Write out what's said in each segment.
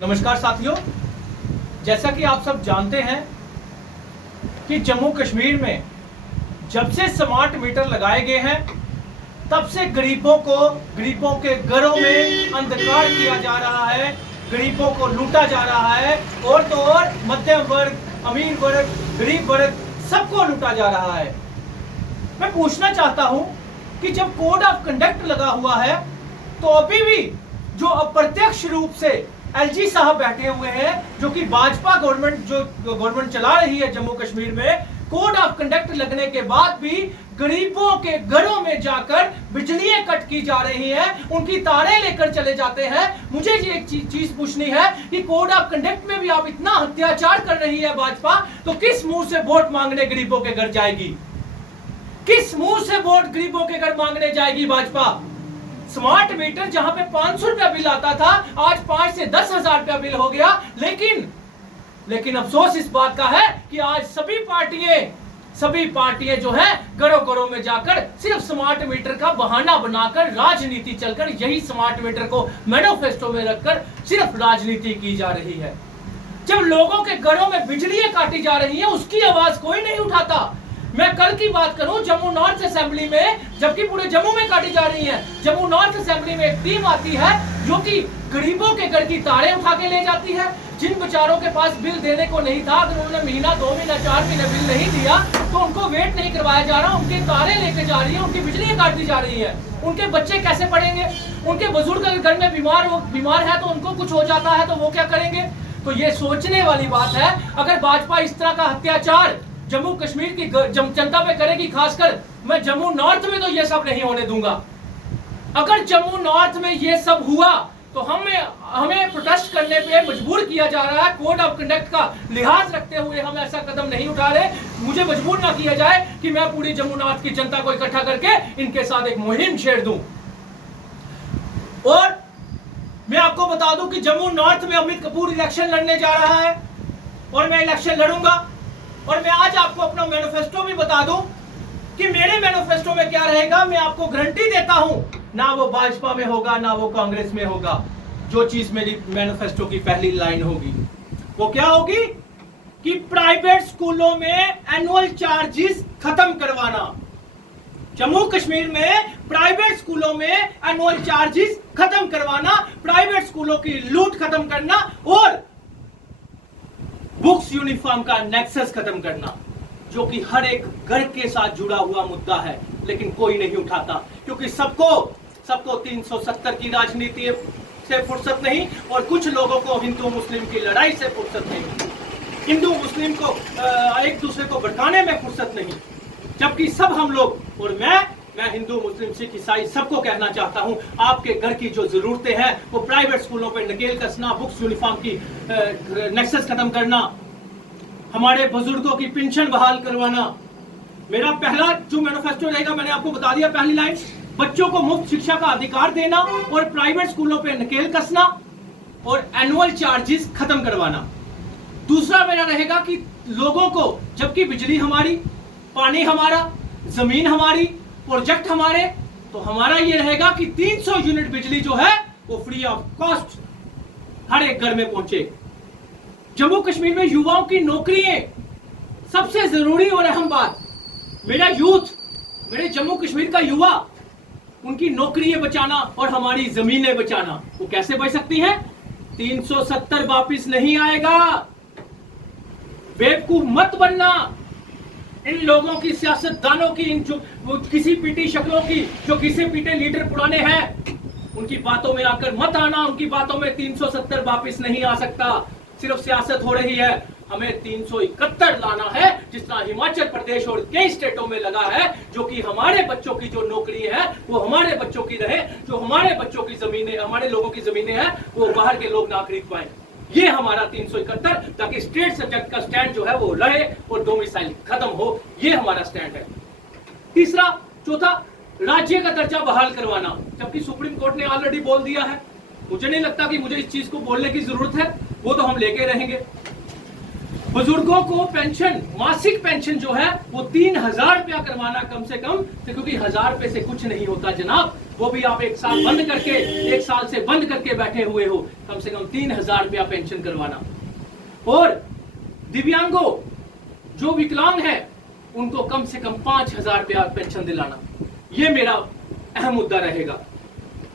नमस्कार साथियों, जैसा कि आप सब जानते हैं कि जम्मू कश्मीर में जब से स्मार्ट मीटर लगाए गए हैं तब से गरीबों के घरों में अंधकार किया जा रहा है, गरीबों को लूटा जा रहा है और तो और मध्यम वर्ग, अमीर वर्ग, गरीब वर्ग सबको लूटा जा रहा है। मैं पूछना चाहता हूं कि जब कोड ऑफ कंडक्ट लगा हुआ है तो अभी भी जो अप्रत्यक्ष रूप से एलजी साहब बैठे हुए हैं, जो कि भाजपा गवर्नमेंट चला रही है जम्मू कश्मीर में, कोड ऑफ कंडक्ट लगने के बाद भी गरीबों के घरों में जाकर बिजलियां कट की जा रही हैं, उनकी तारें लेकर चले जाते हैं। मुझे ये एक चीज पूछनी है कि कोड ऑफ कंडक्ट में भी आप इतना अत्याचार कर रही है भाजपा, तो किस मुंह से वोट मांगने गरीबों के घर जाएगी? किस मुंह से वोट गरीबों के घर मांगने जाएगी भाजपा? स्मार्ट मीटर जहां पे 500 रुपया बिल आता था, आज 5 से 10,000 रुपया बिल हो गया। लेकिन अफसोस इस बात का है कि आज सभी पार्टियां जो है घरों में जाकर सिर्फ स्मार्ट मीटर का बहाना बनाकर राजनीति चलकर, यही स्मार्ट मीटर को मैनिफेस्टो में रखकर सिर्फ राजनीति की जा रही है। जब लोगों के घरों में बिजलियां काटी जा रही है, उसकी आवाज कोई नहीं उठाता। मैं कल की बात करूं, जम्मू नॉर्थ असेंबली में, जबकि पूरे जम्मू में काटी जा रही है, जम्मू नॉर्थ असेंबली में एक टीम आती है जो कि गरीबों के घर की तारें उठा के ले जाती है। जिन बेचारों के पास बिल देने को नहीं था, अगर उन्होंने महीना, 2 महीना, 4 महीने बिल नहीं दिया तो उनको वेट नहीं करवाया जा रहा, उनके तारें लेके जा रही है, उनकी बिजली काट दी जा रही है। उनके बच्चे कैसे पढ़ेंगे? उनके बुजुर्ग घर में बीमार है तो उनको कुछ हो जाता है तो वो क्या करेंगे? तो ये सोचने वाली बात है। अगर भाजपा इस तरह का अत्याचार जम्मू कश्मीर की जनता पे करेगी, खासकर मैं जम्मू नॉर्थ में तो ये सब नहीं होने दूंगा। अगर जम्मू नॉर्थ में ये सब हुआ तो हमें प्रोटेस्ट करने पे मजबूर किया जा रहा है। कोड ऑफ कंडक्ट का लिहाज रखते हुए हम ऐसा कदम नहीं उठा रहे। मुझे मजबूर ना किया जाए कि मैं पूरी जम्मू नॉर्थ की जनता को इकट्ठा करके इनके साथ एक मुहिम छेड़ दूं। और मैं आपको बता दूं कि जम्मू नॉर्थ में अमित कपूर इलेक्शन लड़ने जा रहा है और मैं इलेक्शन लड़ूंगा। और मैं आज आपको अपना मैनिफेस्टो भी बता दूं कि मेरे मैनिफेस्टो में क्या रहेगा। मैं आपको गारंटी देता हूं, ना वो भाजपा में होगा ना वो कांग्रेस में होगा। जो चीज मेरी मैनिफेस्टो की पहली लाइन होगी वो क्या होगी कि प्राइवेट स्कूलों में एनुअल चार्जेस खत्म करवाना। जम्मू कश्मीर में प्राइवेट स्कूलों में एनुअल चार्जेस खत्म करवाना, प्राइवेट स्कूलों की लूट खत्म करना और बुक्स यूनिफॉर्म का नेक्सस खत्म करना, जो कि हर एक घर के साथ जुड़ा हुआ मुद्दा है, लेकिन कोई नहीं उठाता क्योंकि सबको 370 की राजनीति से फुर्सत नहीं और कुछ लोगों को हिंदू मुस्लिम की लड़ाई से फुर्सत नहीं, हिंदू मुस्लिम को एक दूसरे को भड़काने में फुर्सत नहीं। जबकि सब हम लोग, और मैं हिंदू मुस्लिम सिख ईसाई सबको कहना चाहता हूं, आपके घर की जो जरूरतें हैं वो प्राइवेट स्कूलों पे नकेल कसना, बुक्स यूनिफॉर्म की नेक्सस खत्म करना, हमारे बुजुर्गों की पेंशन बहाल करवाना। मेरा पहला जो मैनिफेस्टो रहेगा, मैंने आपको बता दिया पहली लाइन, बच्चों को मुफ्त शिक्षा का अधिकार देना और प्राइवेट स्कूलों पे नकेल कसना और एनुअल चार्जेस खत्म करवाना। दूसरा मेरा रहेगा कि लोगों को, जबकि बिजली हमारी, पानी हमारा, जमीन हमारी, प्रोजेक्ट हमारे, तो हमारा ये रहेगा कि 300 यूनिट बिजली जो है वो फ्री ऑफ कॉस्ट हर एक घर में पहुंचे। जम्मू कश्मीर में युवाओं की नौकरियां सबसे जरूरी और अहम बात। मेरा यूथ, मेरे जम्मू कश्मीर का युवा, उनकी नौकरियां बचाना और हमारी जमीनें बचाना। वो कैसे बच सकती हैं? 370 वापिस नहीं आएगा। बेवकूफ मत बनना। इन लोगों की, सियासतदानों की, इन जो किसी पीटी शक्लों की, जो किसी पीटे लीडर पुराने हैं, उनकी बातों में आकर मत आना। उनकी बातों में 370 वापिस नहीं आ सकता। सिर्फ सियासत हो रही है। हमें 371 लाना है, जिस तरह हिमाचल प्रदेश और कई स्टेटों में लगा है, जो कि हमारे बच्चों की जो नौकरी है वो हमारे बच्चों की रहे, जो हमारे बच्चों की जमीनें, हमारे लोगों की जमीनें हैं वो बाहर के लोग ना खरीद पाए। ये हमारा 371, ताकि स्टेट सब्जेक्ट का स्टैंड जो है वो रहे और डोमिसाइल खत्म हो। ये हमारा स्टैंड है। तीसरा, चौथा, राज्य का दर्जा बहाल करवाना, जबकि सुप्रीम कोर्ट ने ऑलरेडी बोल दिया है। मुझे नहीं लगता कि मुझे इस चीज को बोलने की जरूरत है, वो तो हम लेके रहेंगे। बुजुर्गों को पेंशन, मासिक पेंशन जो है वो 3,000 रुपया करवाना कम से कम, क्योंकि 1,000 रुपए से कुछ नहीं होता जनाब। वो भी आप एक साल से बंद करके बैठे हुए हो। कम से कम 3,000 रुपया पेंशन करवाना। और दिव्यांगों जो विकलांग है उनको कम से कम 5,000 रुपया पेंशन दिलाना, ये मेरा अहम मुद्दा रहेगा।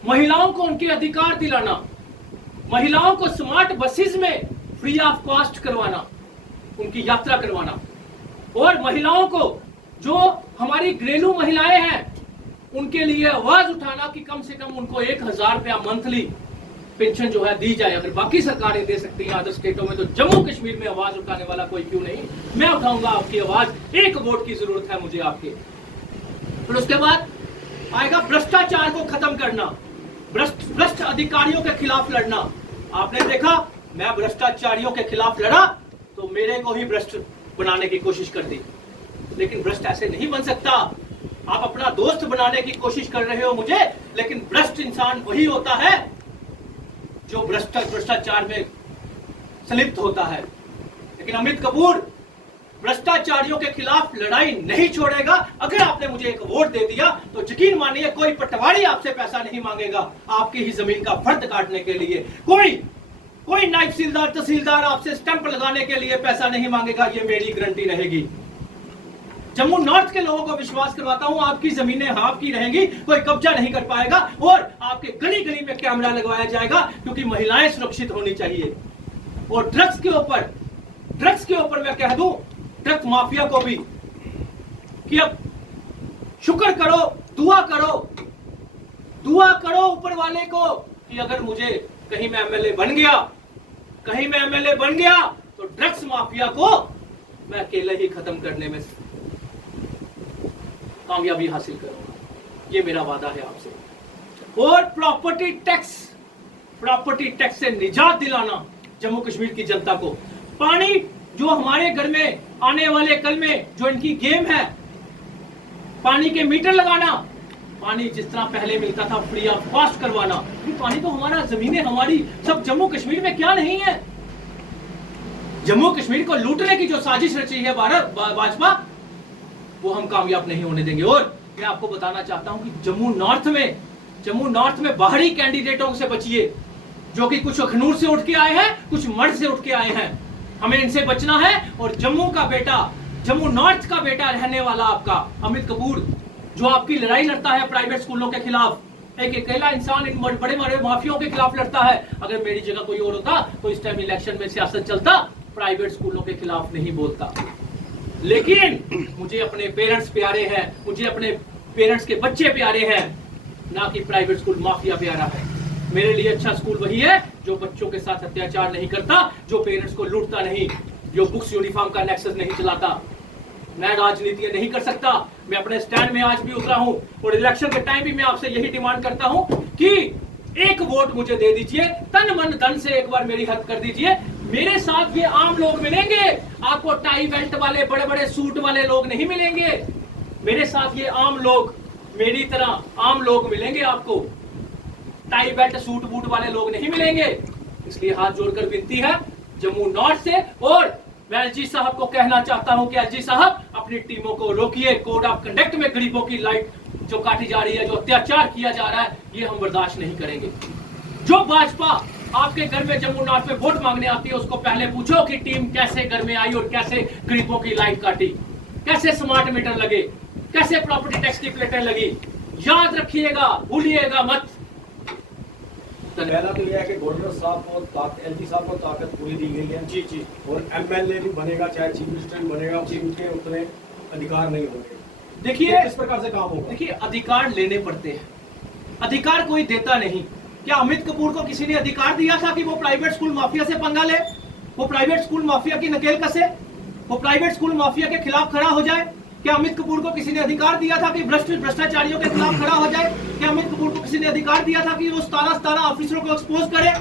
महिलाओं को उनके अधिकार दिलाना, महिलाओं को स्मार्ट बसेस में फ्री ऑफ कॉस्ट करवाना, उनकी यात्रा करवाना। और महिलाओं को जो हमारी घरेलू महिलाएं हैं उनके लिए आवाज उठाना कि कम से कम उनको 1,000 रुपया मंथली पेंशन जो है दी जाए। अगर बाकी सरकारें दे सकती हैं अदर स्टेटों में, तो जम्मू कश्मीर में आवाज उठाने वाला कोई क्यों नहीं? मैं उठाऊंगा आपकी आवाज। एक वोट की जरूरत है मुझे आपके। फिर उसके बाद आएगा भ्रष्टाचार को खत्म करना, भ्रष्ट अधिकारियों के खिलाफ लड़ना। आपने देखा मैं भ्रष्टाचारियों के खिलाफ लड़ा तो मेरे को ही भ्रष्ट बनाने की कोशिश कर दी। लेकिन भ्रष्ट ऐसे नहीं बन सकता। आप अपना दोस्त बनाने की कोशिश कर रहे हो मुझे, लेकिन भ्रष्ट इंसान वही होता है जो भ्रष्टाचार में संलिप्त होता है। लेकिन अमित कपूर भ्रष्टाचारियों के खिलाफ लड़ाई नहीं छोड़ेगा। अगर आपने मुझे एक वोट दे दिया तो यकीन मानिए कोई पटवारी आपसे पैसा नहीं मांगेगा आपकी ही जमीन का फर्द काटने के लिए। कोई नायब तहसीलदार आपसे स्टंप लगाने के लिए पैसा नहीं मांगेगा, ये मेरी गारंटी रहेगी। जम्मू नॉर्थ के लोगों को विश्वास करवाता हूं आपकी जमीनें आपकी रहेंगी, कोई कब्जा नहीं कर पाएगा। और आपके गली गली में कैमरा लगवाया जाएगा क्योंकि महिलाएं सुरक्षित होनी चाहिए। और ड्रग्स के ऊपर मैं कह दूं ड्रग्स माफिया को भी कि अब शुक्र करो, दुआ करो ऊपर वाले को कि अगर मुझे कहीं मैं एमएलए बन गया तो ड्रग्स माफिया को मैं अकेले ही खत्म करने में कामयाबी हासिल करूंगा। ये मेरा वादा है आपसे। और प्रॉपर्टी टैक्स से निजात दिलाना जम्मू कश्मीर की जनता को। पानी जो हमारे घर में आने वाले कल में जो इनकी गेम है, पानी के मीटर लगाना, पानी जिस तरह पहले मिलता था फ्री ऑफ कॉस्ट करवाना। ये पानी तो हमारा, जमीनें हमारी, सब जम्मू कश्मीर में क्या नहीं है? जम्मू कश्मीर को लूटने की जो साजिश रची है भाजपा, वो हम कामयाब नहीं होने देंगे। और मैं आपको बताना चाहता हूं कि जम्मू नॉर्थ में बाहरी कैंडिडेटों से बचिए, जो कि कुछ अखनूर से उठ के आए हैं, कुछ मर्द से उठ के आए हैं। हमें इनसे बचना है। और जम्मू नॉर्थ का बेटा रहने वाला आपका अमित कपूर, जो आपकी लड़ाई लड़ता है प्राइवेट स्कूलों के खिलाफ, एक अकेला इंसान इन बड़े बड़े माफियाओं के खिलाफ लड़ता है। अगर मेरी जगह कोई और होता तो इस टाइम इलेक्शन में सियासत चलता, प्राइवेट स्कूलों के खिलाफ नहीं बोलता। लेकिन मुझे अपने पेरेंट्स प्यारे हैं, मुझे अपने पेरेंट्स के बच्चे प्यारे हैं, ना कि प्राइवेट स्कूल माफिया प्यारा है। मेरे लिए अच्छा स्कूल वही है जो बच्चों के साथ अत्याचार नहीं करता, जो पेरेंट्स को लूटता नहीं, जो बुक्स यूनिफॉर्म का नेक्सस नहीं चलाता। मैं राजनीति नहीं कर सकता। मैं अपने स्टैंड में आज भी उतरा हूं और इलेक्शन के टाइम भी मैं आपसे यही डिमांड करता हूं कि एक वोट मुझे दे दीजिए, तन मन धन से एक बार मेरी हेल्प कर दीजिए। मेरे साथ ये आम लोग मिलेंगे, आपको टाई बेल्ट वाले बड़े बड़े सूट वाले लोग नहीं मिलेंगे। मेरे साथ ये आम लोग, मेरी तरह आम लोग मिलेंगे आपको, टाई बेल्ट सूट बूट वाले लोग नहीं मिलेंगे। इसलिए हाथ जोड़कर विनती है जम्मू नॉर्थ से। और मैं एलजी साहब को कहना चाहता हूं कि एलजी साहब अपनी टीमों को रोकिए। कोड ऑफ कंडक्ट में गरीबों की लाइट जो काटी जा रही है, जो अत्याचार किया जा रहा है, ये हम बर्दाश्त नहीं करेंगे। जो भाजपा आपके घर में जम्मू नॉर्थ में वोट मांगने आती है, उसको पहले पूछो कि टीम कैसे घर में आई और कैसे गरीबों की लाइट काटी, कैसे स्मार्ट मीटर लगे, कैसे प्रॉपर्टी टैक्स की प्लेटें लगी। याद रखिएगा, भूलिएगा मत। पहला तो यह है कि गवर्नर साहब को, एलजी साहब को ताकत पूरी दी गई है। जी जी। और एमएलए भी बनेगा, चाहे चीफ मिनिस्टर भी बनेगा, उनके उतने अधिकार नहीं होंगे। देखिए तो किस प्रकार से काम होगा? देखिए, अधिकार लेने पड़ते हैं, अधिकार कोई देता नहीं। क्या अमित कपूर को किसी ने अधिकार दिया था कि वो प्राइवेट स्कूल माफिया से पंगा ले, वो प्राइवेट स्कूल माफिया की नकेल कसे, वो प्राइवेट स्कूल माफिया के खिलाफ खड़ा हो जाए? क्या अमित कपूर को किसी ने अधिकार दिया था कि भ्रष्टाचारियों के खिलाफ खड़ा हो जाए? क्या अमित कपूर को किसी ने अधिकार दिया था कि वो 17 ऑफिसरों को एक्सपोज करे?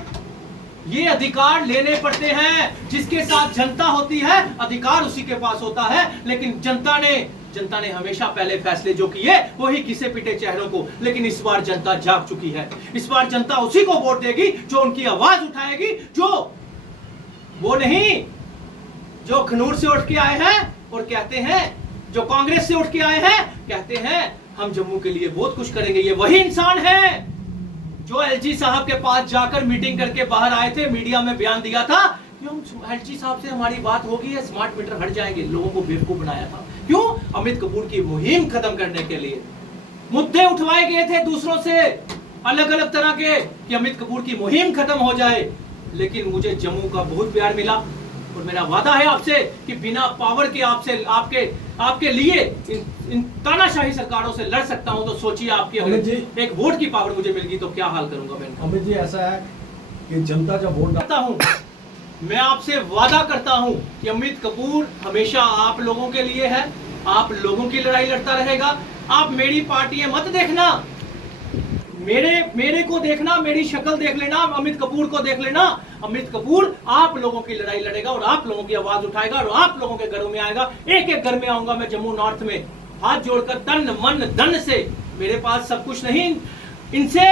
ये अधिकार लेने पड़ते हैं। जिसके साथ जनता होती है, अधिकार उसी के पास होता है। लेकिन जनता ने हमेशा पहले फैसले जो किए वही घिसे पिटे चेहरों को। लेकिन इस बार जनता जाग चुकी है। इस बार जनता उसी को वोट देगी जो उनकी आवाज उठाएगी, जो वो नहीं जो खनूर से उठ के आए हैं और कहते हैं, जो कांग्रेस से उठ के आए हैं कहते हैं हम जम्मू के लिए बहुत कुछ करेंगे। ये वही इंसान है जो एलजी साहब के पास जाकर मीटिंग करके बाहर आए थे, मीडिया में बयान दिया था कि हम एलजी साहब से हमारी बात होगी है, स्मार्ट मीटर हट जाएंगे। लोगों को बेवकूफ बनाया था। क्यों? अमित कपूर की मुहिम खत्म करने के लिए मुद्दे उठवाए गए थे दूसरों से अलग अलग तरह के कि अमित कपूर की मुहिम खत्म हो जाए। लेकिन मुझे जम्मू का बहुत प्यार मिला और मेरा वादा है आपसे कि बिना पावर के आपके लिए इन तानाशाही सरकारों से लड़ सकता हूं। तो सोचिए आपकी अगर एक वोट की पावर मुझे मिल गई तो क्या हाल करूंगा मैं। अमित जी, ऐसा है कि जनता जब वोट करता हूं, मैं आपसे वादा करता हूं कि अमित कपूर हमेशा आप लोगों के लिए है, आप लोगों की लड़ाई लड़ता रहेगा। आप मेरी पार्टी मत देखना, मेरे को देखना, मेरी शक्ल देख लेना, अमित कपूर को देख लेना। अमित कपूर आप लोगों की लड़ाई लड़ेगा और आप लोगों की आवाज उठाएगा और आप लोगों के घरों में आएगा। एक एक घर में आऊंगा मैं जम्मू नॉर्थ में, हाथ जोड़कर तन मन धन से। मेरे पास सब कुछ नहीं, इनसे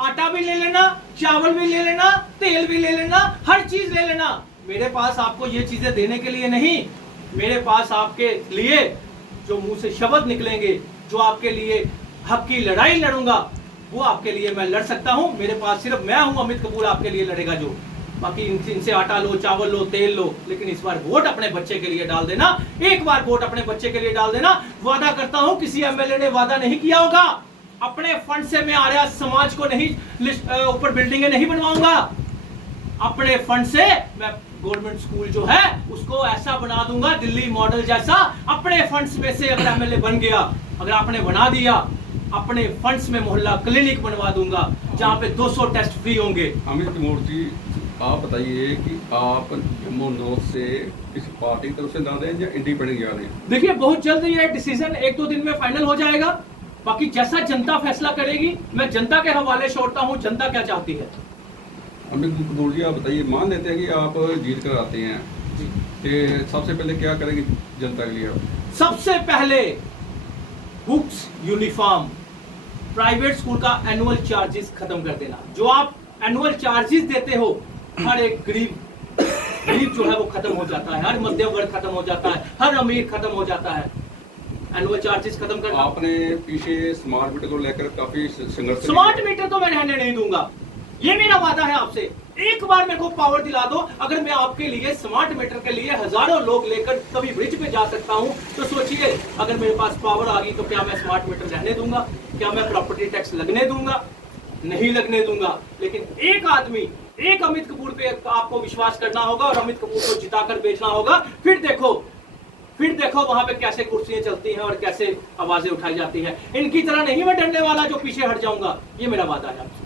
आटा भी ले लेना, चावल भी ले लेना, तेल भी ले लेना, हर चीज ले लेना। मेरे पास आपको ये चीजें देने के लिए नहीं, मेरे पास आपके लिए जो मुंह से शब्द निकलेंगे, जो आपके लिए हक की लड़ाई लड़ूंगा, वो आपके लिए मैं लड़ सकता हूं। मेरे पास सिर्फ मैं हूं, अमित कपूर आपके लिए लड़ेगा जो। बाकी इनसे आटा लो, चावल लो, तेल लो, लेकिन इस बार वोट अपने बच्चे के लिए डाल देना। एक बार वोट अपने बच्चे के लिए डाल देना। वादा करता हूं, किसी एमएलए ने वादा नहीं किया होगा, अपने फंड से मैं आर्य समाज को नहीं ऊपर बिल्डिंगें नहीं बनवाऊंगा। अपने फंड से मैं गवर्नमेंट स्कूल जो है उसको ऐसा बना दूंगा, दिल्ली मॉडल जैसा। अपने फंड्स में से अगर एमएलए बन गया, अगर आपने बना दिया, अपने फंड्स में मोहल्ला क्लिनिक बनवा दूंगा जहां पे 200 टेस्ट फ्री होंगे। अमित कपूर जी, आप बताइए कि आप जम्मू नॉर्थ से किसी पार्टी की तरफ से ना दें या इंडिपेंडेंट जा रहे हैं? देखिए, बहुत जल्द ये डिसीजन 1-2 दिन में फाइनल हो जाएगा। बाकी जैसा जनता फैसला करेगी, मैं जनता के हवाले छोड़ता हूं, जनता क्या चाहती है। अमित कपूर जी, आप बताइए, मान लेते हैं कि आप जीत कर आते हैं, कि सबसे पहले क्या करेंगे जनता के लिए आप? सबसे पहले बुक्स, यूनिफॉर्म, प्राइवेट स्कूल का एनुअल चार्जेस खत्म कर देना। जो आप एनुअल चार्जेस देते हो, हर एक गरीब जो है वो खत्म हो जाता है, हर मध्यम वर्ग खत्म हो जाता है, हर अमीर खत्म हो जाता है। एनुअल चार्जेस खत्म करना। आपने पीछे स्मार्ट मीटर को लेकर काफी संघर्ष। स्मार्ट मीटर तो मैं रहने नहीं दूंगा, ये मेरा वादा है आपसे। एक बार मेरे को पावर दिला दो, अगर मैं आपके लिए स्मार्ट मीटर के लिए हजारों लोग लेकर कभी ब्रिज पे जा सकता हूं, तो सोचिए अगर मेरे पास पावर आ गई तो क्या मैं स्मार्ट मीटर रहने दूंगा? क्या मैं प्रॉपर्टी टैक्स लगने दूंगा? नहीं लगने दूंगा। लेकिन एक आदमी, एक अमित कपूर पे आपको विश्वास करना होगा और अमित कपूर को जिताकर बेचना होगा। फिर देखो वहां पे कैसे कुर्सियां चलती हैं और कैसे आवाजें उठाई जाती हैं। इनकी तरह नहीं मैं डरने वाला जो पीछे हट जाऊंगा। ये मेरा वादा है आपसे।